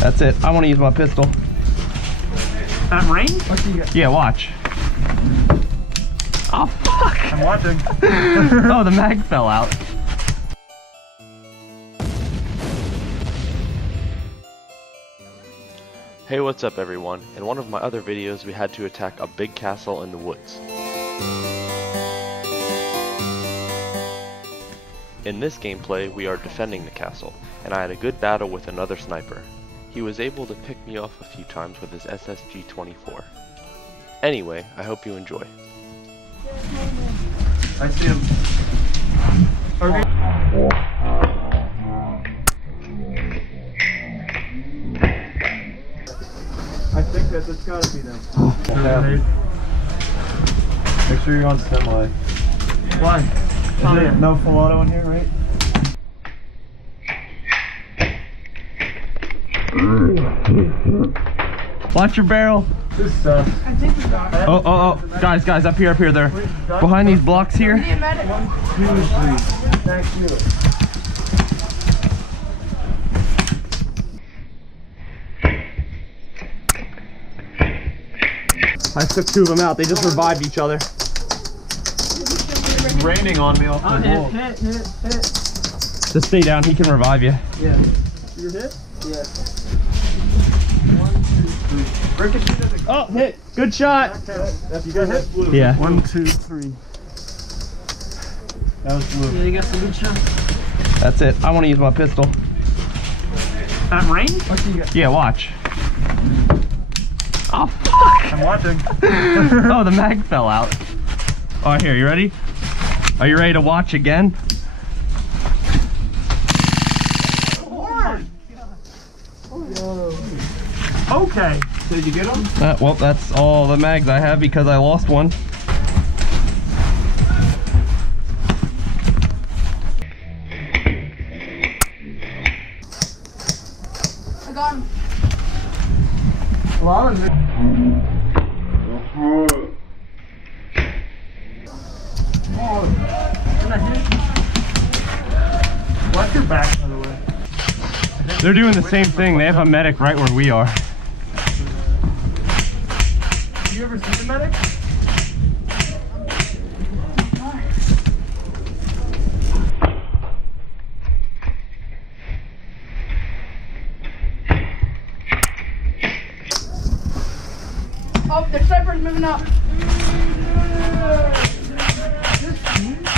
That's it. I want to use my pistol. At range? Yeah, watch. Oh, fuck! I'm watching. Oh, the mag fell out. Hey, what's up everyone? In one of my other videos we had to attack a big castle in the woods. In this gameplay we are defending the castle, and I had a good battle with another sniper. He was able to pick me off a few times with his SSG-24. Anyway, I hope you enjoy. I see him. Okay. I think that it's gotta be them. Yeah. Make sure you're on semi. Why? No full auto in here, right? Watch your barrel. This sucks. Oh, guys, up here, there. Behind these blocks here. 1, 2, 3. Thank you. I took 2 of them out. They just revived each other. It's raining on me off the wall. Hit. Just stay down. He can revive you. Yeah. You hit? Yeah. 1, 2, 3. Oh, hit. Good shot. You got hit? Yeah. 1, 2, 3. That was blue. Yeah, you got some good shots. That's it. I want to use my pistol. At range? Yeah, watch. Oh, fuck! I'm watching. Oh, the mag fell out. Oh, here, you ready? Are you ready to watch again? Okay. Did you get him? Well, that's all the mags I have because I lost one. I got him. A lot of it. Oh, can I hit? Watch your back, by the way. They're doing the same thing. They have a medic right where we are. Have you ever seen the medic? Oh, their sniper's moving up.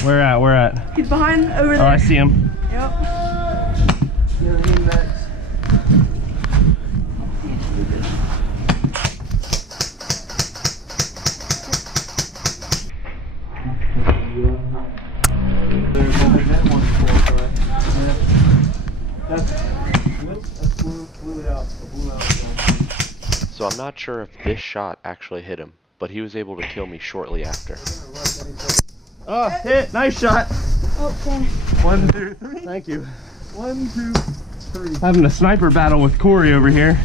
Where at? He's behind over Oh, there. I see him. Yep. You know, he max. So I'm not sure if this shot actually hit him, but he was able to kill me shortly after. Oh, hit! Nice shot! Okay. 1, 2, 3. Thank you. 1, 2, 3. Having a sniper battle with Corey over here.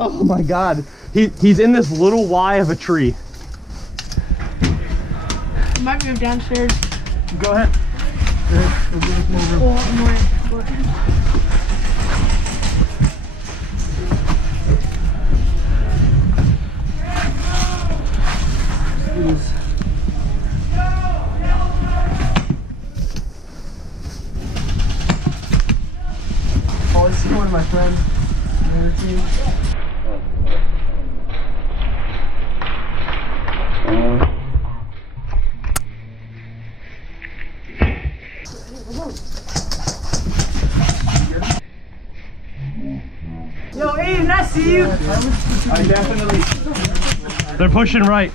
Oh my god. He's in this little Y of a tree. He might move downstairs. Go ahead. Oh, I see one of my friends. Another team. Yo, Aiden, I see you. I definitely. They're pushing right.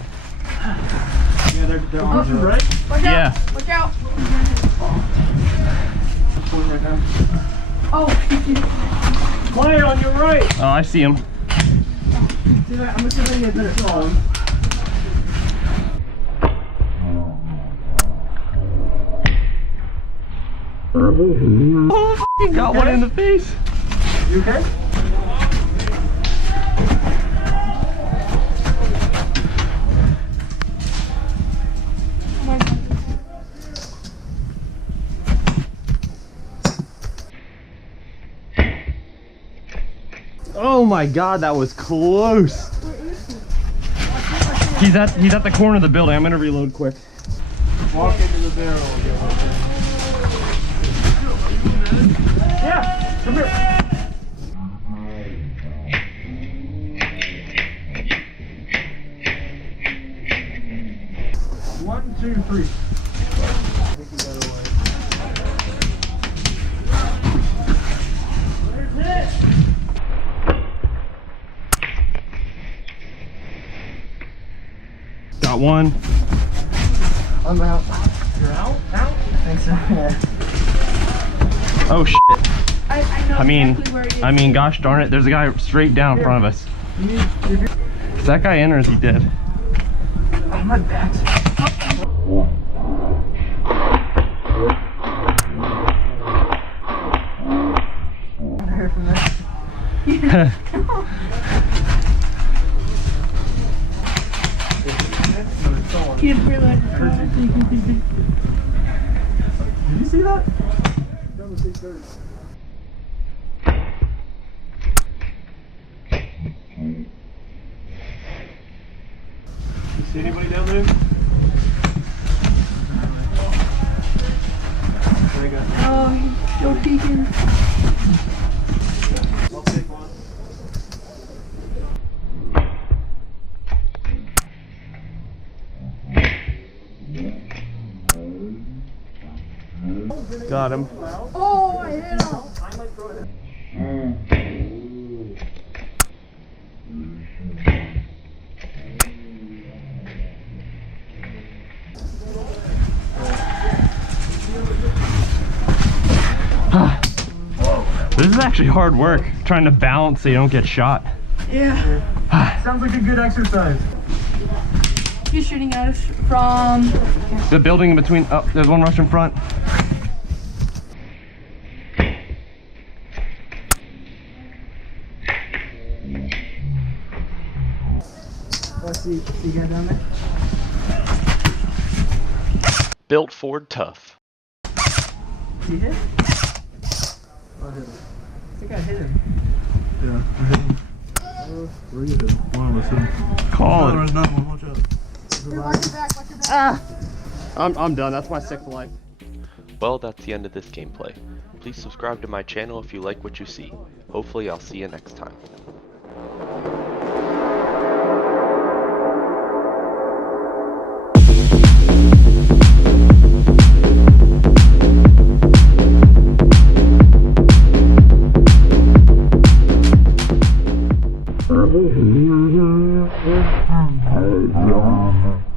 Yeah, they're on the right. Watch Yeah. out. Watch out. Right now. Oh, Quiet on your right. Oh, I see him. Dude, I'm assuming you better call him. Oh, f***ing got one in the face. You okay? Oh my god, that was close. He's at the corner of the building. I'm gonna reload quick. Walk into the barrel. Yeah, come here. 1, 2, 3. Got one. I'm out. You're out? Out? Thanks, sir. Yeah. Oh shit. I know exactly where he is. I mean, gosh darn it, there's a guy straight down in front of us. Is that guy in or is he dead? Oh, my back. I heard from that. He's reloaded. Did you see that? You see anybody down there? Oh, he's still peeking. I'll take one. Got him. Oh, I hit him. This is actually hard work, trying to balance so you don't get shot. Yeah. Sounds like a good exercise. He's shooting at us from... The building in between, oh, there's one rush in front. Let's see you got down there. Built Ford tough. He hit? I hit him. I think I hit him. Yeah, I hit him. Where you hit him? One of us hit him. Call Oh, there's it. another one, watch out. Ah! I'm done, that's my sixth life. Well, that's the end of this gameplay. Please subscribe to my channel if you like what you see. Hopefully I'll see you next time.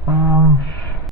Oh,